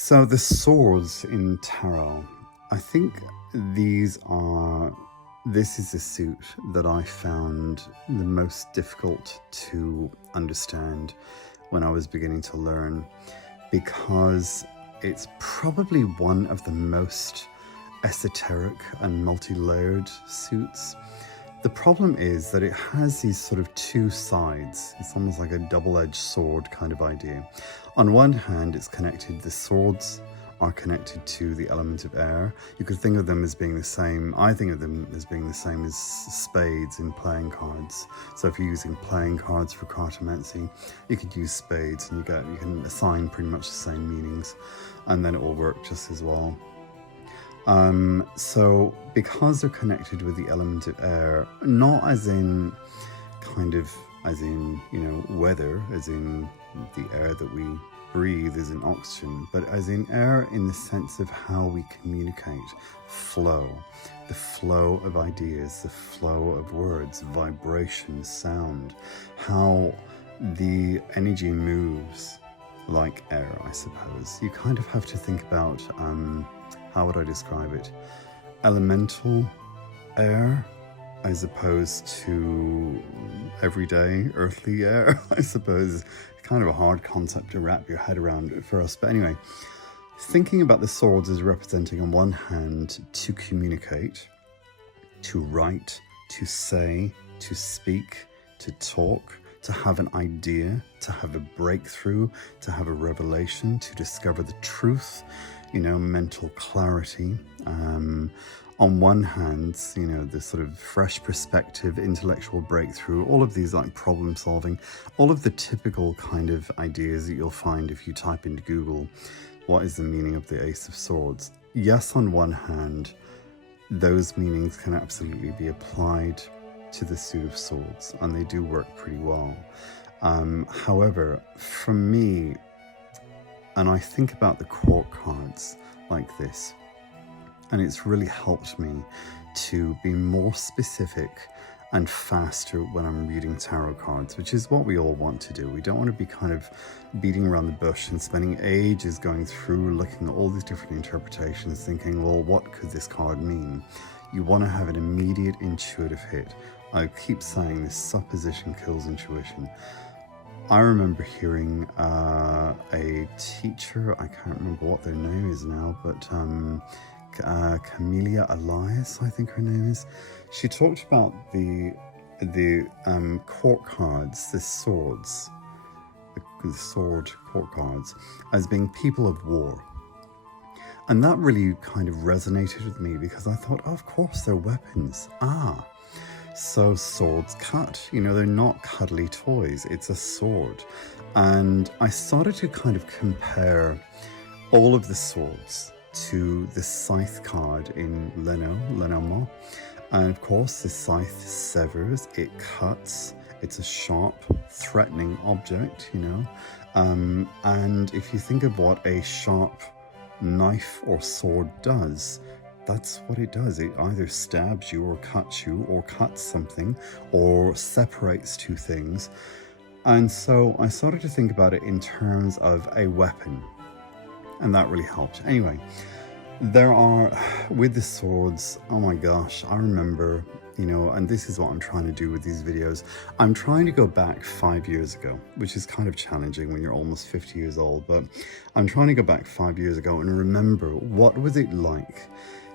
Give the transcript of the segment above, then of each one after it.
So the swords in tarot, I think this is a suit that I found the most difficult to understand when I was beginning to learn, because it's probably one of the most esoteric and multi-layered suits. The problem is that it has these sort of two sides. It's almost like a double-edged sword kind of idea. On one hand, it's connected, the swords are connected to the element of air. You could think of them as being the same. I think of them as being the same as spades in playing cards. So if you're using playing cards for cartomancy, you could use spades and you can assign pretty much the same meanings, and then it will work just as well. So because they're connected with the element of air, not as in weather, as in the air that we breathe as in oxygen, but as in air in the sense of how we communicate, flow, the flow of ideas, the flow of words, vibration, sound, how the energy moves like air, I suppose. You kind of have to think about, how would I describe it? Elemental air as opposed to everyday earthly air, I suppose. It's kind of a hard concept to wrap your head around for us. But anyway, thinking about the swords as representing on one hand to communicate, to write, to say, to speak, to talk, to have an idea, to have a breakthrough, to have a revelation, to discover the truth, mental clarity. On one hand, the sort of fresh perspective, intellectual breakthrough, all of these like problem solving, all of the typical kind of ideas that you'll find if you type into Google, what is the meaning of the Ace of Swords? Yes, on one hand, those meanings can absolutely be applied to the suit of swords, and they do work pretty well. However, for me, and I think about the court cards like this, and it's really helped me to be more specific and faster when I'm reading tarot cards, which is what we all want to do. We don't want to be kind of beating around the bush and spending ages going through looking at all these different interpretations, thinking, well, what could this card mean? You want to have an immediate intuitive hit. I keep saying this, supposition kills intuition. I remember hearing a teacher, I can't remember what their name is now, but Camelia Elias, I think her name is. She talked about the court cards, the swords, the sword court cards, as being people of war. And that really kind of resonated with me, because I thought, oh, of course, they're weapons. So swords cut, they're not cuddly toys, it's a sword. And I started to kind of compare all of the swords to the scythe card in Lenormand. And of course, the scythe severs, it cuts, it's a sharp, threatening object, And if you think of what a sharp knife or sword does, that's what it does. It either stabs you or cuts something or separates two things. And so I started to think about it in terms of a weapon, and that really helped. Anyway, there are, with the swords, oh my gosh, I remember, and this is what I'm trying to do with these videos. I'm trying to go back 5 years ago, which is kind of challenging when you're almost 50 years old, but I'm trying to go back 5 years ago and remember, what was it like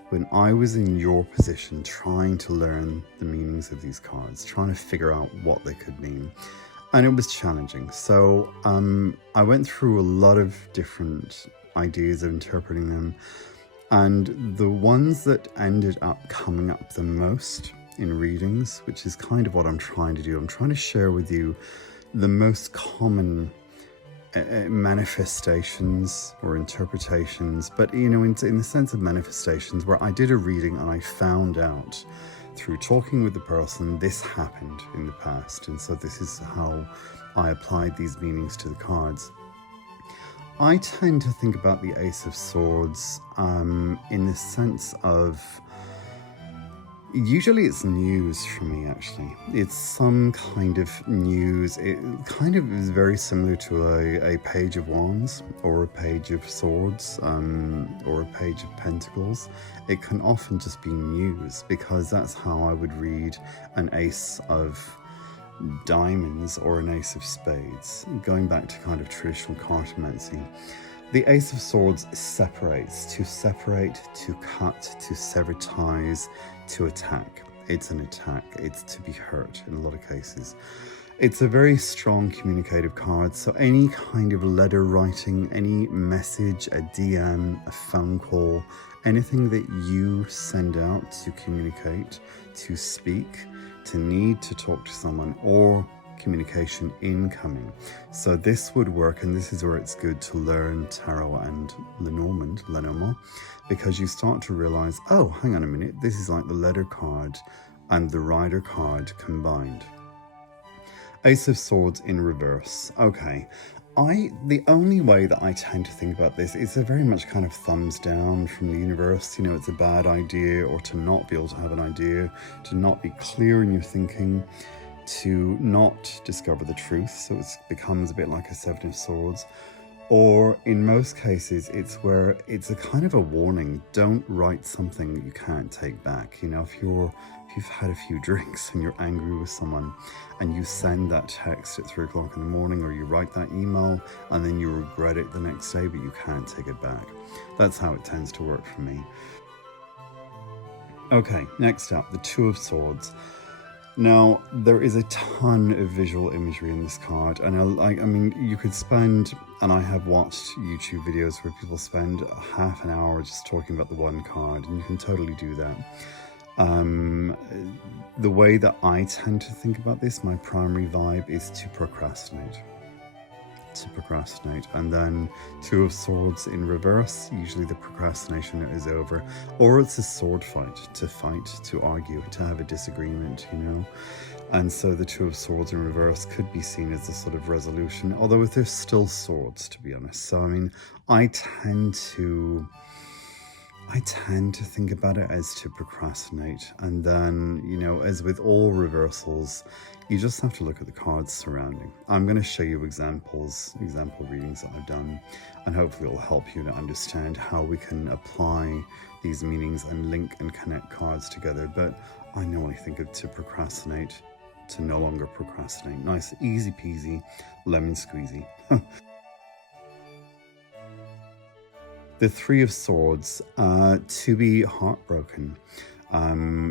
when I was in your position trying to learn the meanings of these cards, trying to figure out what they could mean. And it was challenging. So I went through a lot of different ideas of interpreting them. And the ones that ended up coming up the most in readings, which is kind of what I'm trying to do, I'm trying to share with you the most common manifestations or interpretations, but in the sense of manifestations, where I did a reading and I found out through talking with the person this happened in the past, and so this is how I applied these meanings to the cards. I tend to think about the Ace of Swords in the sense of Usually it's news for me, actually. It's some kind of news. It kind of is very similar to a page of wands or a page of swords, or a page of pentacles. It can often just be news, because that's how I would read an ace of diamonds or an ace of spades, going back to kind of traditional cartomancy. The Ace of Swords separates, to separate, to cut, to sever ties, to attack. It's an attack. It's to be hurt in a lot of cases. It's a very strong communicative card, so any kind of letter writing, any message, a DM, a phone call, anything that you send out to communicate, to speak, to need to talk to someone, or communication incoming. So this would work, and this is where it's good to learn Tarot and Lenormand, because you start to realize, oh, hang on a minute, this is like the letter card and the rider card combined. Ace of Swords in reverse. Okay, the only way that I tend to think about this is a very much kind of thumbs down from the universe. You know, it's a bad idea, or to not be able to have an idea, to not be clear in your thinking, to not discover the truth, so it becomes a bit like a Seven of Swords. Or in most cases, it's where it's a kind of a warning. Don't write something that you can't take back. You know, if you've had a few drinks and you're angry with someone and you send that text at 3 o'clock in the morning, or you write that email and then you regret it the next day, but you can't take it back. That's how it tends to work for me. Okay, next up, the Two of Swords. Now, there is a ton of visual imagery in this card, and I mean, you could spend, and I have watched YouTube videos where people spend half an hour just talking about the one card, and you can totally do that. The way that I tend to think about this, my primary vibe is to procrastinate. And then Two of Swords in reverse, usually the procrastination is over, or it's a sword fight, to argue, to have a disagreement, you know. And so the Two of Swords in reverse could be seen as a sort of resolution, although there's still swords, to be honest. So I mean, I tend to think about it as to procrastinate. And then, you know, as with all reversals, you just have to look at the cards surrounding. I'm going to show you example readings that I've done, and hopefully it'll help you to understand how we can apply these meanings and link and connect cards together. But I normally think of to procrastinate, to no longer procrastinate. Nice, easy peasy, lemon squeezy. The Three of Swords, to be heartbroken.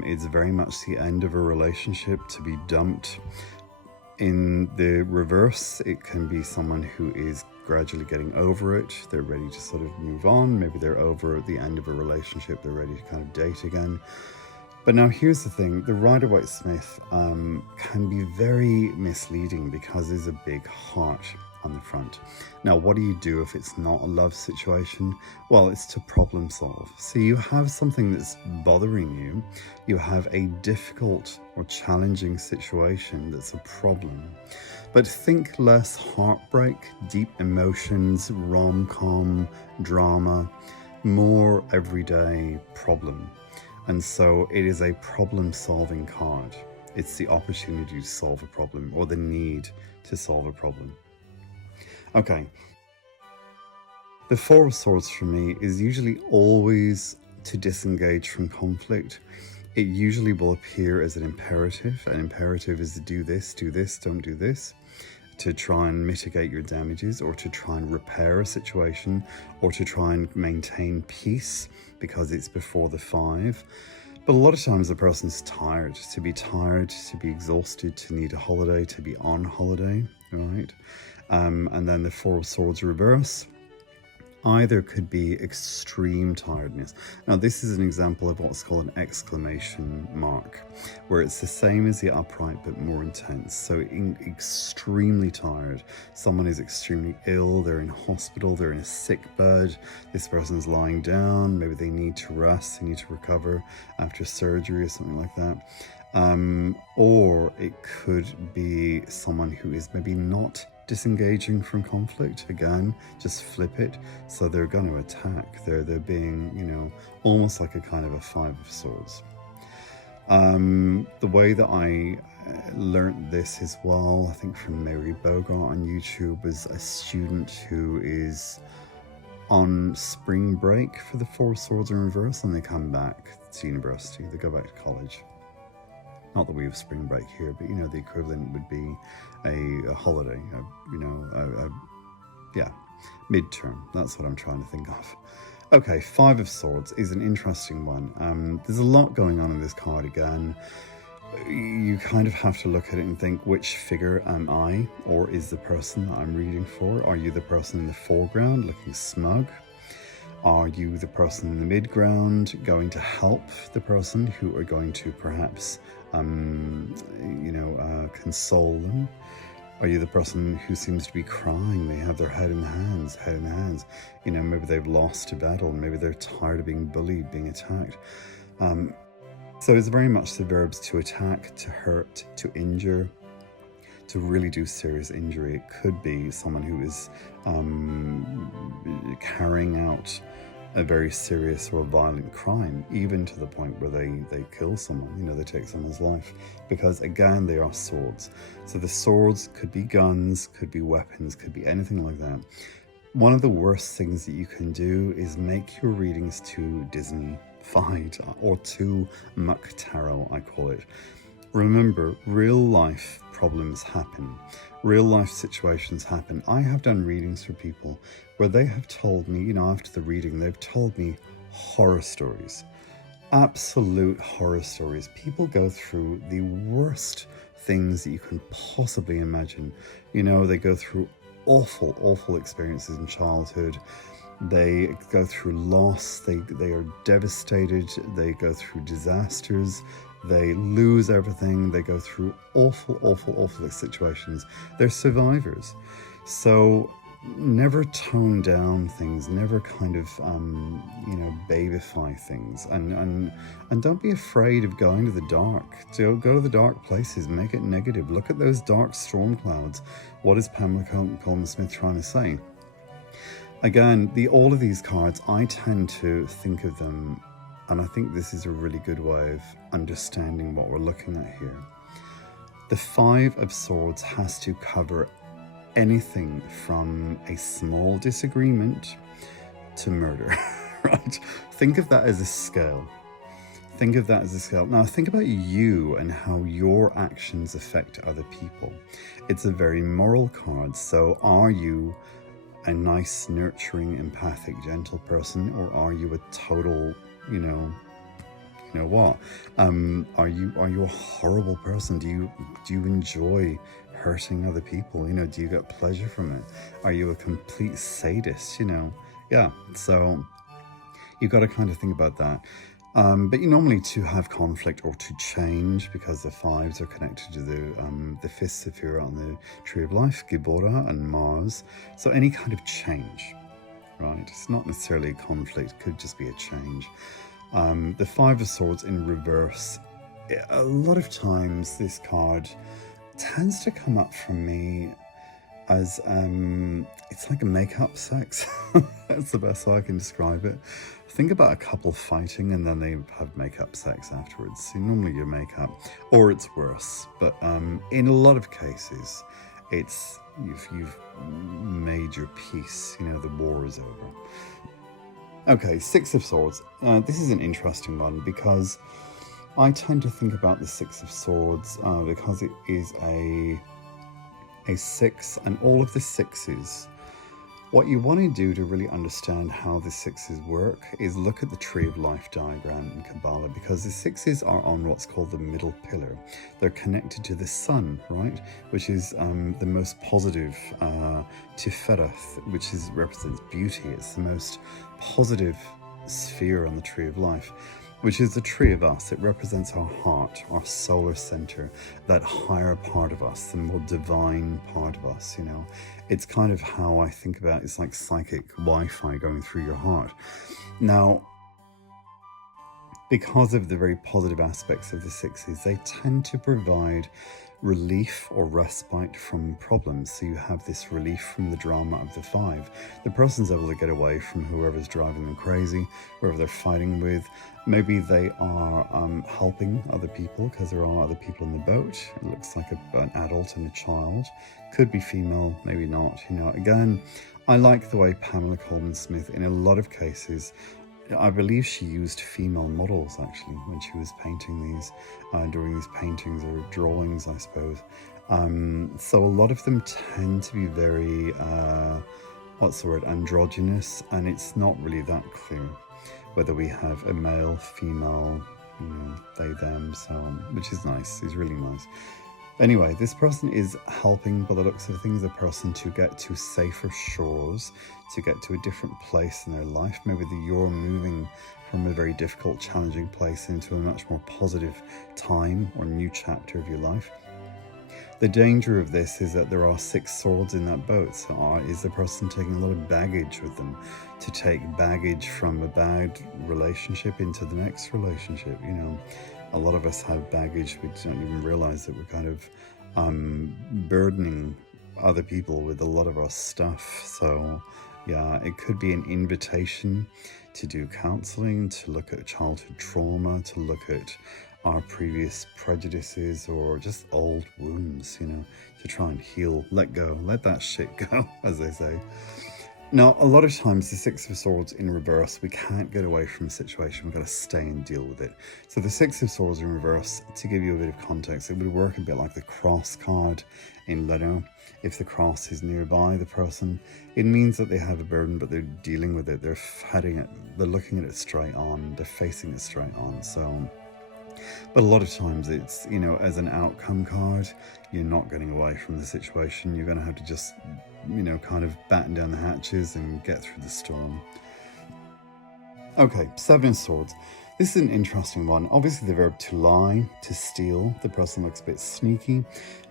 It's very much the end of a relationship, to be dumped. In the reverse, it can be someone who is gradually getting over it. They're ready to sort of move on. Maybe they're over the end of a relationship. They're ready to kind of date again. But now here's the thing. The Rider-Waite-Smith can be very misleading because there's a big heart on the front. Now, what do you do if it's not a love situation? Well, it's to problem solve. So you have something that's bothering you. You have a difficult or challenging situation that's a problem. But think less heartbreak, deep emotions, rom-com, drama, more everyday problem. And so it is a problem-solving card. It's the opportunity to solve a problem, or the need to solve a problem. Okay, the Four of Swords for me is usually always to disengage from conflict. It usually will appear as an imperative. An imperative is to do this, don't do this, to try and mitigate your damages, or to try and repair a situation, or to try and maintain peace because it's before the Five. But a lot of times the person's tired, to be exhausted, to need a holiday, to be on holiday, right? And then the Four of Swords reverse either could be extreme tiredness. Now, this is an example of what's called an exclamation mark, where it's the same as the upright but more intense. So extremely tired. Someone is extremely ill, they're in hospital, they're in a sick bed, this person's lying down, maybe they need to rest, they need to recover after surgery or something like that. Or it could be someone who is maybe not disengaging from conflict. Again, just flip it. So they're going to attack. They're being, you know, almost like a kind of a Five of Swords. The way that I learnt this as well, I think from Mary Bogart on YouTube, is a student who is on spring break for the Four Swords in Reverse, and they come back to university, they go back to college. Not that we have spring break here, but the equivalent would be a holiday, midterm. That's what I'm trying to think of. Okay, Five of Swords is an interesting one. There's a lot going on in this card again. You kind of have to look at it and think, which figure am I, or is the person that I'm reading for? Are you the person in the foreground looking smug? Are you the person in the midground going to help the person who are going to perhaps, console them? Are you the person who seems to be crying? They have their head in the hands. Maybe they've lost a battle. Maybe they're tired of being bullied, being attacked. So it's very much the verbs to attack, to hurt, to injure, to really do serious injury. It could be someone who is carrying out a very serious or violent crime, even to the point where they kill someone, they take someone's life, because again, they are swords. So the swords could be guns, could be weapons, could be anything like that. One of the worst things that you can do is make your readings too Disney-fied, or too muck tarot, I call it. Remember, real life problems happen. Real life situations happen. I have done readings for people where they have told me, after the reading, they've told me horror stories. Absolute horror stories. People go through the worst things that you can possibly imagine. They go through awful, awful experiences in childhood. They go through loss. They are devastated. They go through disasters. They lose everything. They go through awful, awful, awful situations. They're survivors. So never tone down things, never kind of, babyfy things. And don't be afraid of going to the dark. Go to the dark places, make it negative. Look at those dark storm clouds. What is Pamela Coleman Smith trying to say? Again, all of these cards, I tend to think of them, and I think this is a really good way of understanding what we're looking at here. The Five of Swords has to cover anything from a small disagreement to murder, right? Think of that as a scale. Now think about you and how your actions affect other people. It's a very moral card. So are you a nice, nurturing, empathic, gentle person, or are you a total, what? Are you a horrible person? Do you enjoy hurting other people? Do you get pleasure from it? Are you a complete sadist? Yeah. So you got to kind of think about that. But normally to have conflict or to change, because the fives are connected to the fifth Sephira on the Tree of Life, Gibora and Mars. So any kind of change, right? It's not necessarily a conflict, it could just be a change. The Five of Swords in reverse, a lot of times this card tends to come up for me as it's like a make-up sex. That's the best way I can describe it. Think about a couple fighting and then they have make-up sex afterwards. So normally you make up, or it's worse. But in a lot of cases, it's you've made your peace. The war is over. Okay, Six of Swords. This is an interesting one because I tend to think about the Six of Swords because it is a six, and all of the sixes, what you want to do to really understand how the sixes work is look at the Tree of Life diagram in Kabbalah, because the sixes are on what's called the middle pillar. They're connected to the sun, right? Which is the most positive Tifereth, which represents beauty. It's the most positive sphere on the Tree of Life, which is the tree of us. It represents our heart, our solar center, that higher part of us, the more divine part of us, It's kind of how I think about it's like psychic Wi-Fi going through your heart. Now, because of the very positive aspects of the sixes, they tend to provide relief or respite from problems. So you have this relief from the drama of the five. The person's able to get away from whoever's driving them crazy, whoever they're fighting with. Maybe they are helping other people because there are other people in the boat. It looks like an adult and a child. Could be female, maybe not. Again, I like the way Pamela Coleman Smith, in a lot of cases, I believe she used female models actually when she was painting these, during these paintings or drawings, I suppose. So a lot of them tend to be very, androgynous, and it's not really that clear whether we have a male, female, they, them, so on, which is nice, is really nice. Anyway, this person is helping, by the looks of things, a person to get to safer shores, to get to a different place in their life. Maybe you're moving from a very difficult, challenging place into a much more positive time or new chapter of your life. The danger of this is that there are 6 swords in that boat. So is the person taking a lot of baggage with them, to take baggage from a bad relationship into the next relationship? A lot of us have baggage. We don't even realize that we're kind of burdening other people with a lot of our stuff. So yeah, it could be an invitation to do counseling, to look at childhood trauma, to look at our previous prejudices or just old wounds, to try and heal, let go, let that shit go, as they say. Now, a lot of times the 6 of Swords in reverse, we can't get away from a situation. We've got to stay and deal with it. So the 6 of Swords in reverse, to give you a bit of context, it would work a bit like the cross card in Leno. If the cross is nearby the person, it means that they have a burden, but they're dealing with it. They're fighting it. They're looking at it straight on. They're facing it straight on. So, but a lot of times it's, as an outcome card, you're not getting away from the situation. You're going to have to just, kind of batten down the hatches and get through the storm. Okay, 7 of Swords. This is an interesting one. Obviously the verb to lie, to steal. The person looks a bit sneaky,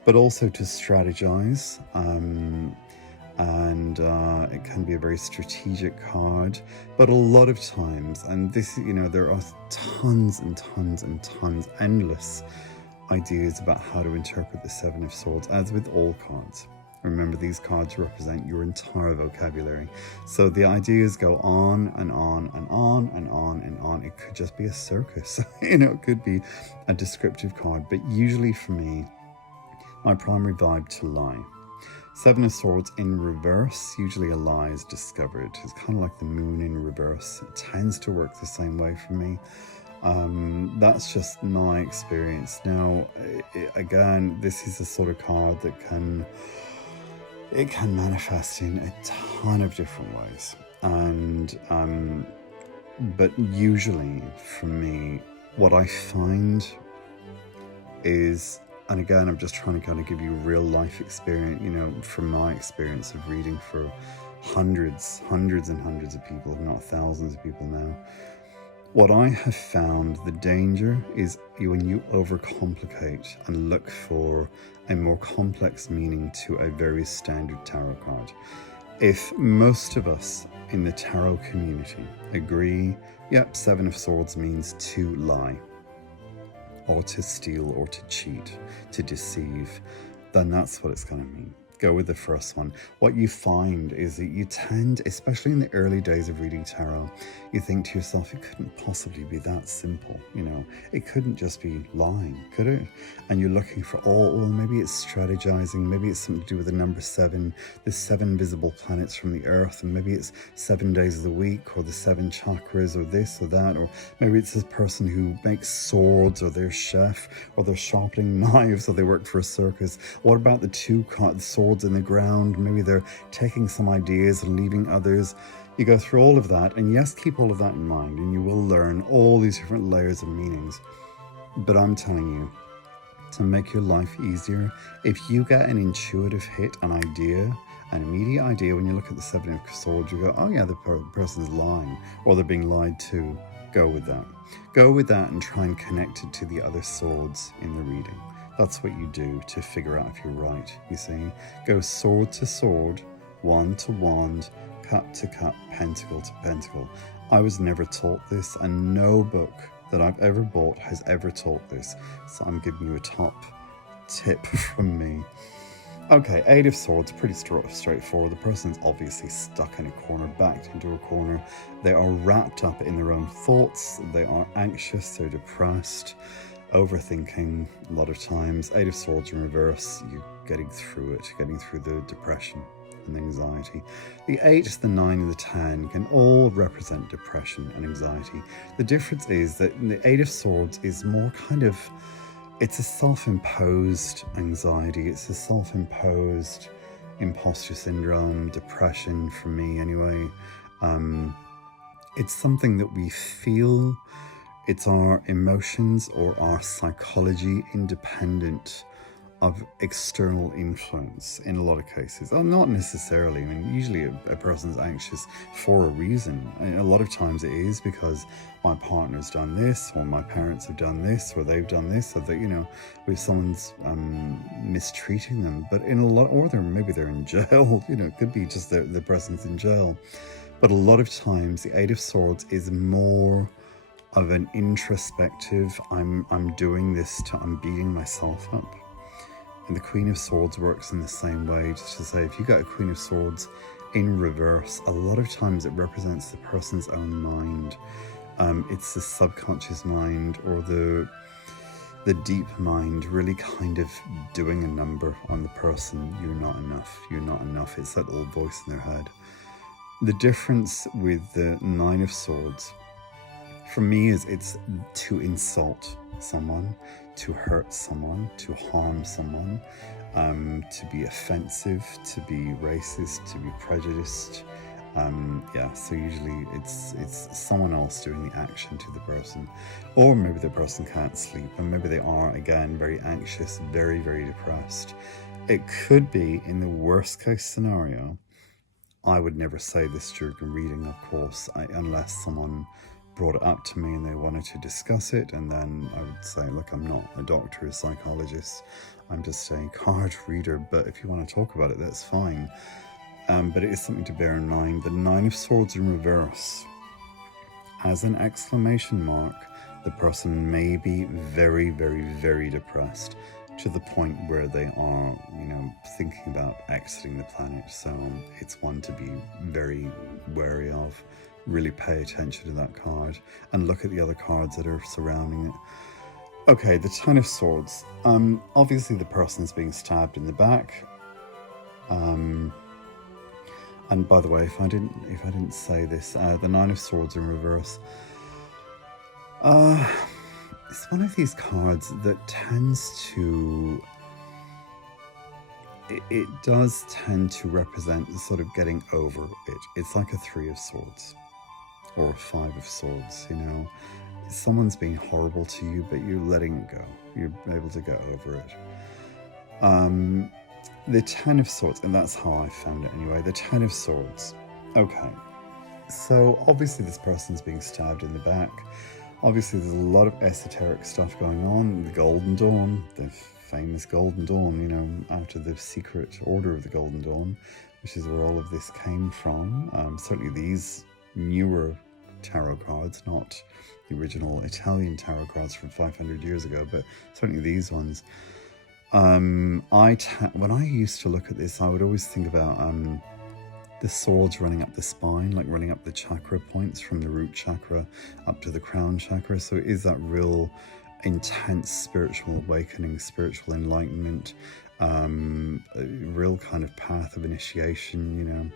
but also to strategize. And it can be a very strategic card, but a lot of times, and this, there are tons and tons and tons, endless ideas about how to interpret the 7 of Swords, as with all cards. Remember, these cards represent your entire vocabulary. So the ideas go on and on and on and on and on. It could just be a circus. It could be a descriptive card, but usually for me, my primary vibe, to lie. 7 of Swords in reverse, usually a lie is discovered. It's kind of like the moon in reverse. It tends to work the same way for me. That's just my experience. Now, again, this is a sort of card that can manifest in a ton of different ways. And, but usually for me, what I find is, and again, I'm just trying to kind of give you real life experience, from my experience of reading for hundreds and hundreds of people, if not thousands of people now. What I have found, the danger is when you overcomplicate and look for a more complex meaning to a very standard tarot card. If most of us in the tarot community agree, yep, 7 of Swords means to lie, or to steal, or to cheat, to deceive, then that's what it's going to mean. Go with the first one. What you find is that you tend, especially in the early days of reading tarot, you think to yourself, it couldn't possibly be that simple. It couldn't just be lying, could it? And you're looking for, maybe it's strategizing, maybe it's something to do with the number 7, the 7 visible planets from the earth, and maybe it's 7 days of the week, or the 7 chakras, or this or that, or maybe it's this person who makes swords, or they're a chef, or they're sharpening knives, or they work for a circus. What about the 2 swords in the ground? Maybe they're taking some ideas and leaving others. You go through all of that, and yes, keep all of that in mind, and you will learn all these different layers of meanings. But I'm telling you, to make your life easier, if you get an intuitive hit, an idea, an immediate idea, when you look at the 7 of Swords, you go, oh yeah, the person's lying, or they're being lied to. Go with that. Go with that and try and connect it to the other swords in the reading. That's what you do to figure out if you're right, you see. Go sword to sword, wand to wand, cup to cup, pentacle to pentacle. I was never taught this, and no book that I've ever bought has ever taught this. So I'm giving you a top tip from me. Okay, Eight of Swords, pretty straightforward. The person's obviously stuck in a corner, backed into a corner. They are wrapped up in their own thoughts. They are anxious, they're depressed, overthinking a lot of times. Eight of Swords in reverse, you're getting through it, getting through the depression and anxiety. The 8, the 9, and the 10 can all represent depression and anxiety. The difference is that the 8 of Swords is more kind of, it's a self-imposed anxiety. It's a self-imposed imposter syndrome, depression for me anyway. It's something that we feel. It's our emotions or our psychology independent of external influence in a lot of cases. Oh, not necessarily. I mean, usually a person's anxious for a reason. And a lot of times it is because my partner's done this, or my parents have done this, or they've done this, or that, you know, if someone's mistreating them. But in a lot, or maybe they're in jail, you know, it could be just the person's in jail. But a lot of times the 8 of Swords is more of an introspective, I'm doing this I'm beating myself up. And the Queen of Swords works in the same way, just to say, if you got a Queen of Swords in reverse, a lot of times it represents the person's own mind. It's the subconscious mind or the deep mind really kind of doing a number on the person. You're not enough, you're not enough. It's that little voice in their head. The difference with the 9 of Swords, for me, is it's to insult someone, to hurt someone, to harm someone, to be offensive, to be racist, to be prejudiced. Yeah, so usually it's someone else doing the action to the person. Or maybe the person can't sleep, and maybe they are, again, very anxious, very, very depressed. It could be, in the worst case scenario, I would never say this during a reading, of course, unless someone brought it up to me and they wanted to discuss it, and then I would say, look, I'm not a doctor, a psychologist, I'm just a card reader, but if you want to talk about it, that's fine. But it is something to bear in mind. The 9 of Swords in reverse, as an exclamation mark, the person may be very, very, very depressed, to the point where they are, you know, thinking about exiting the planet. So it's one to be very wary of. Really pay attention to that card and look at the other cards that are surrounding it. Okay, the 10 of Swords. Obviously the person's being stabbed in the back. And by the way, if I didn't say this, the 9 of Swords in reverse. It's one of these cards that tends to, it does tend to represent sort of getting over it. It's like a 3 of Swords or a 5 of Swords, you know. Someone's being horrible to you, but you're letting it go. You're able to get over it. The 10 of Swords, and that's how I found it anyway, the 10 of Swords. Okay, so obviously this person's being stabbed in the back. Obviously there's a lot of esoteric stuff going on. The Golden Dawn, the famous Golden Dawn, you know, after the secret order of the Golden Dawn, which is where all of this came from. Certainly these newer tarot cards, not the original Italian tarot cards from 500 years ago, but certainly these ones. When I used to look at this, I would always think about the swords running up the spine, like running up the chakra points from the root chakra up to the crown chakra. So it is that real intense spiritual awakening, spiritual enlightenment, a real kind of path of initiation, you know.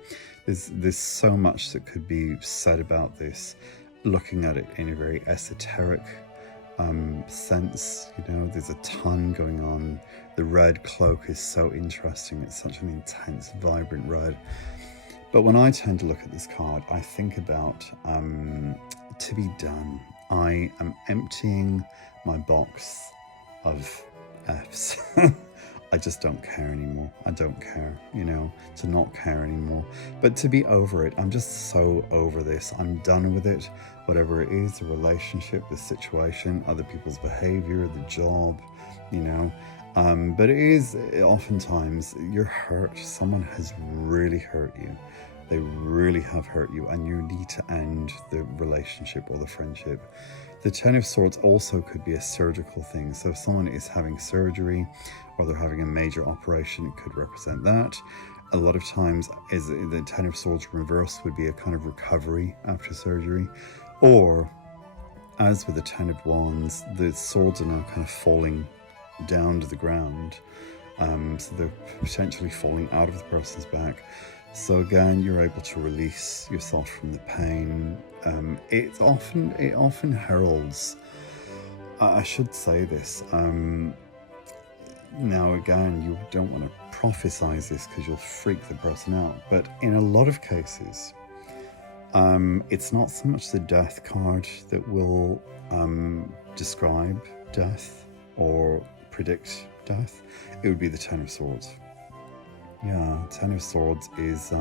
There's so much that could be said about this, looking at it in a very esoteric sense, you know. There's a ton going on. The red cloak is so interesting. It's such an intense, vibrant red. But when I tend to look at this card, I think about to be done. I am emptying my box of F's. I just don't care anymore. I don't care, you know, to not care anymore. But to be over it, I'm just so over this. I'm done with it. Whatever it is, the relationship, the situation, other people's behavior, the job, you know. But it is oftentimes you're hurt. Someone has really hurt you. They really have hurt you and you need to end the relationship or the friendship. The Ten of Swords also could be a surgical thing. So if someone is having surgery or they're having a major operation, it could represent that. A lot of times is the Ten of Swords reverse would be a kind of recovery after surgery. Or as with the Ten of Wands, the swords are now kind of falling down to the ground. So they're potentially falling out of the person's back. So again, you're able to release yourself from the pain. It often heralds, I should say this, now again, you don't want to prophesize this because you'll freak the person out, but in a lot of cases, it's not so much the death card that will describe death or predict death. It would be the Ten of Swords. Yeah, Ten of Swords is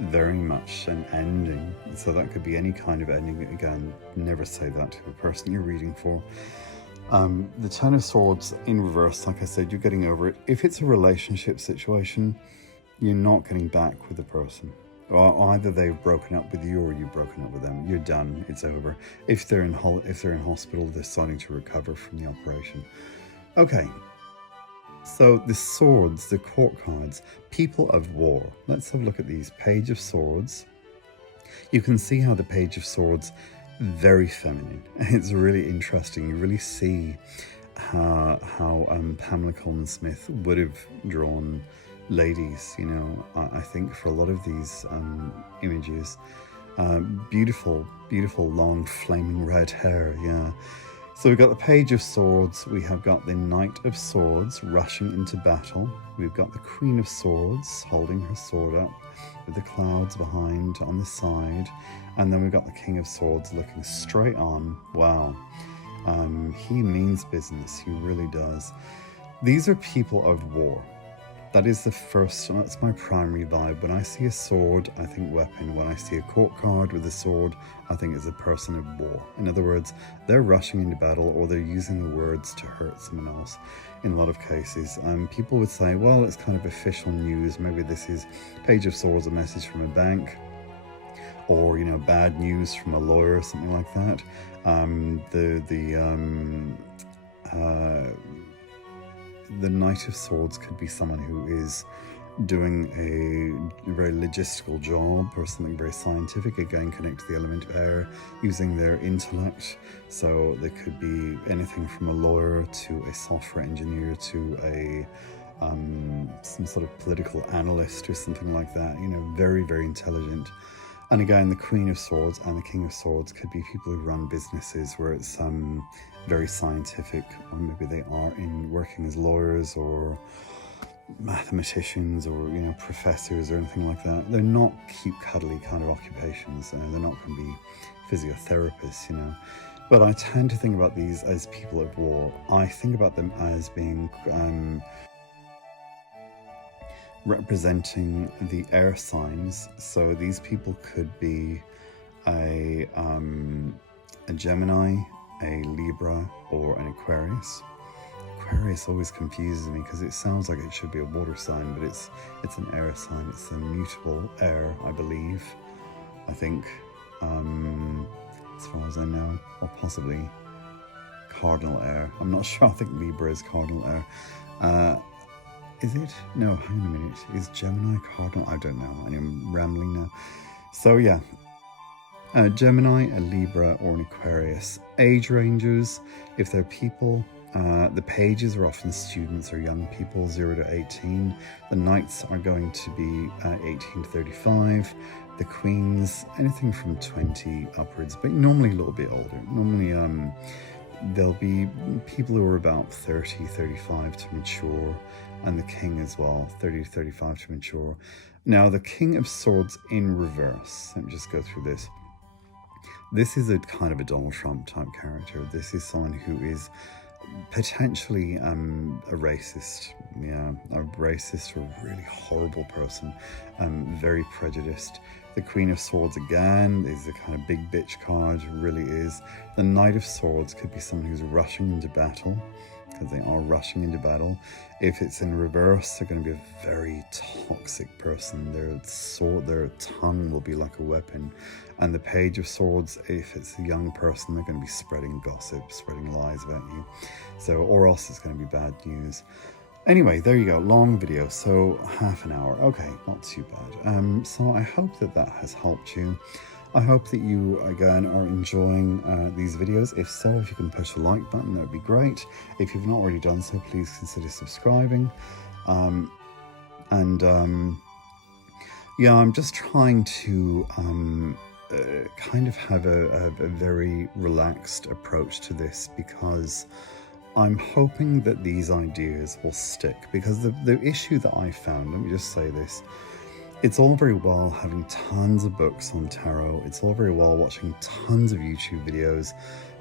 very much an ending. So that could be any kind of ending. Again, never say that to a person you're reading for. The Ten of Swords in reverse, like I said, you're getting over it. If it's a relationship situation, you're not getting back with the person. Or either they've broken up with you or you've broken up with them. You're done. It's over. If they're in hospital, they're starting to recover from the operation. Okay. So the swords, the court cards, people of war. Let's have a look at these. Page of Swords. You can see how the Page of Swords, very feminine. It's really interesting. You really see how Pamela Coleman Smith would have drawn ladies, you know, I think for a lot of these images. Beautiful, beautiful, long, flaming red hair, yeah. So we've got the Page of Swords, we have got the Knight of Swords rushing into battle, we've got the Queen of Swords holding her sword up with the clouds behind on the side, and then we've got the King of Swords looking straight on. Wow. He means business, he really does. These are people of war. That is the first, that's my primary vibe. When I see a sword, I think weapon. When I see a court card with a sword, I think it's a person of war. In other words, they're rushing into battle or they're using the words to hurt someone else in a lot of cases. People would say, well, it's kind of official news. Maybe this is Page of Swords, a message from a bank, or, you know, bad news from a lawyer or something like that. The Knight of Swords could be someone who is doing a very logistical job or something very scientific, again connect to the element of air, using their intellect. So they could be anything from a lawyer to a software engineer to a some sort of political analyst or something like that, you know, very, very intelligent. And again, the Queen of Swords and the King of Swords could be people who run businesses where it's very scientific, or maybe they are working as lawyers or mathematicians or, you know, professors or anything like that. They're not cute, cuddly kind of occupations. They're not going to be physiotherapists, you know. But I tend to think about these as people of war. I think about them as being representing the air signs. So these people could be a Gemini, a Libra, or an Aquarius. Aquarius always confuses me because it sounds like it should be a water sign, but it's an air sign. It's a mutable air, I believe. I think, as far as I know, or possibly cardinal air. I'm not sure. I think Libra is cardinal air. Is it? No, hang on a minute. Is Gemini cardinal? I don't know. I'm rambling now. So yeah, Gemini, a Libra, or an Aquarius. Age ranges, if they're people, the pages are often students or young people, 0 to 18. The knights are going to be 18 to 35. The queens, anything from 20 upwards, but normally a little bit older. Normally there'll be people who are about 30, 35 to mature, and the king as well, 30 to 35 to mature. Now, the King of Swords in reverse. Let me just go through this. This is a kind of a Donald Trump type character. This is someone who is potentially a racist. Yeah, a racist or a really horrible person. Very prejudiced. The Queen of Swords again is a kind of big bitch card, really is. The Knight of Swords could be someone who's rushing into battle. because they are rushing into battle. If it's in reverse, they're going to be a very toxic person. Their tongue will be like a weapon. And the Page of Swords, if it's a young person, they're going to be spreading gossip, spreading lies about you. So, or else it's going to be bad news. Anyway, there you go, long video, so half an hour. Okay, not too bad. So I hope that has helped you. I hope that you, again, are enjoying these videos. If so, if you can push the like button, that would be great. If you've not already done so, please consider subscribing. Yeah, I'm just trying to kind of have a very relaxed approach to this, because I'm hoping that these ideas will stick. Because the issue that I found, let me just say this, it's all very well having tons of books on tarot, it's all very well watching tons of YouTube videos,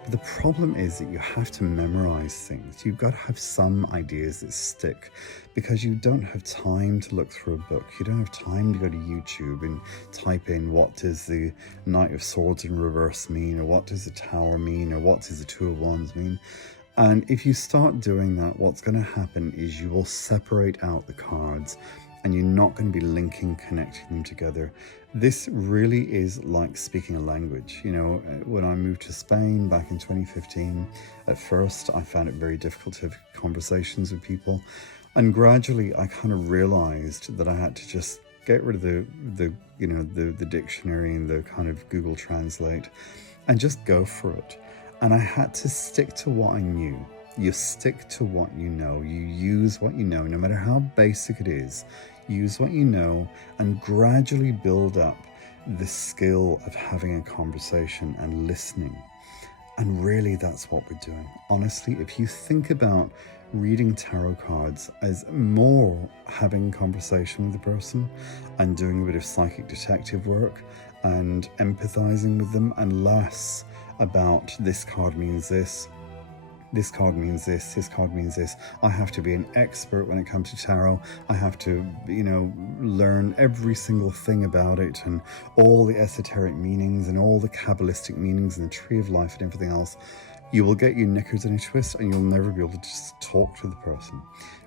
but the problem is that you have to memorize things. You've got to have some ideas that stick, because you don't have time to look through a book. You don't have time to go to YouTube and type in what does the Knight of Swords in reverse mean, or what does the Tower mean, or what does the Two of Wands mean. And if you start doing that, what's going to happen is you will separate out the cards, and you're not going to be connecting them together. This really is like speaking a language. You know, when I moved to Spain back in 2015, at first I found it very difficult to have conversations with people. And gradually I kind of realized that I had to just get rid of the dictionary and the kind of Google Translate and just go for it. And I had to stick to what I knew. You stick to what you know. You use what you know, no matter how basic it is. Use what you know and gradually build up the skill of having a conversation and listening. And really, that's what we're doing. Honestly, if you think about reading tarot cards as more having conversation with the person and doing a bit of psychic detective work and empathizing with them, and less about this card means this, this card means this, this card means this. I have to be an expert when it comes to tarot. I have to, learn every single thing about it and all the esoteric meanings and all the Kabbalistic meanings and the Tree of Life and everything else. You will get your knickers in a twist and you'll never be able to just talk to the person,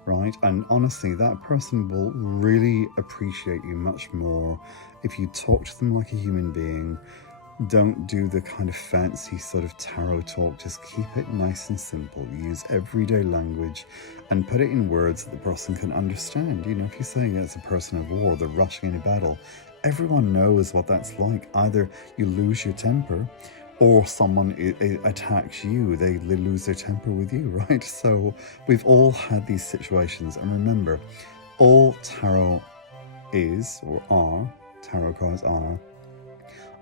right? And honestly, that person will really appreciate you much more if you talk to them like a human being. Don't do the kind of fancy sort of tarot talk. Just keep it nice and simple. Use everyday language and put it in words that the person can understand. If you're saying it's a person of war, they're rushing into battle, everyone knows what that's like. Either you lose your temper or someone attacks you. They lose their temper with you, right? So we've all had these situations. And remember, all tarot is, or are, tarot cards are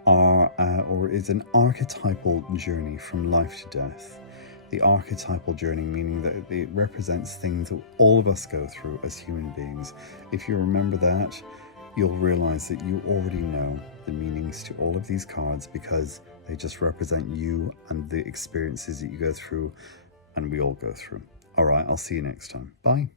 or is an archetypal journey from life to death. The archetypal journey, meaning that it represents things that all of us go through as human beings. If you remember that, you'll realize that you already know the meanings to all of these cards, because they just represent you and the experiences that you go through and we all go through. All right, I'll see you next time. Bye.